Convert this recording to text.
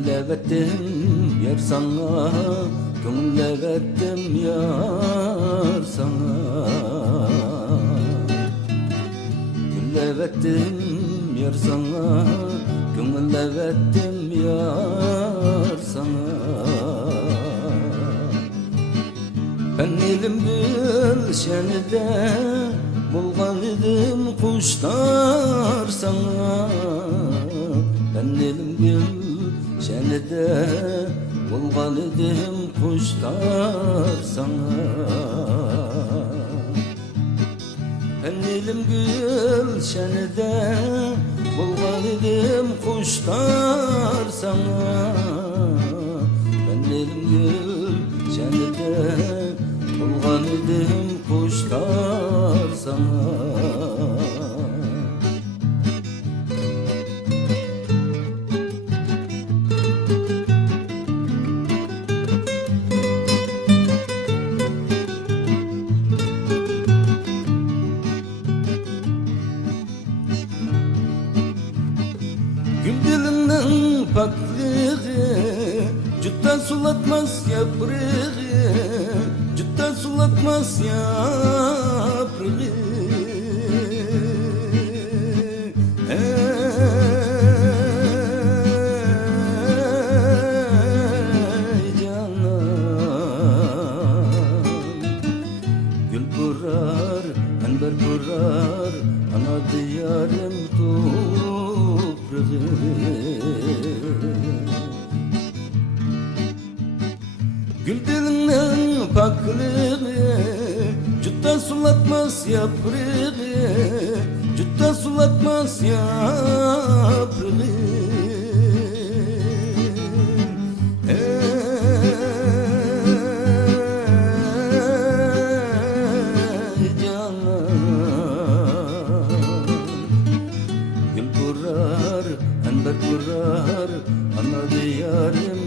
Güllevettim yar sana, gönlevettim yar sana. Güllevettim yar sana, gönlevettim yar sana. Ben elim gülşenide bulgan idim kuşlar sana. Ben elim gülşenide bulgan idim kuşlar sana. Ben elim gülşenide bulgan idim kuşlar sana. Ben elim gülşenide bulgan idim kuşlar sana. Gül dilinden paklığı cütten sulatmaz yaprağı, cütten sulatmaz yaprağı. Ey canan, gül kurar, enber kurar, ana diyarım toprağı. Gül dilinden paklığı cütten sulatmaz yaprağı, cütten sulatmaz yaprağı. Ey canan, gül kurar, enber kurar, ana diyarım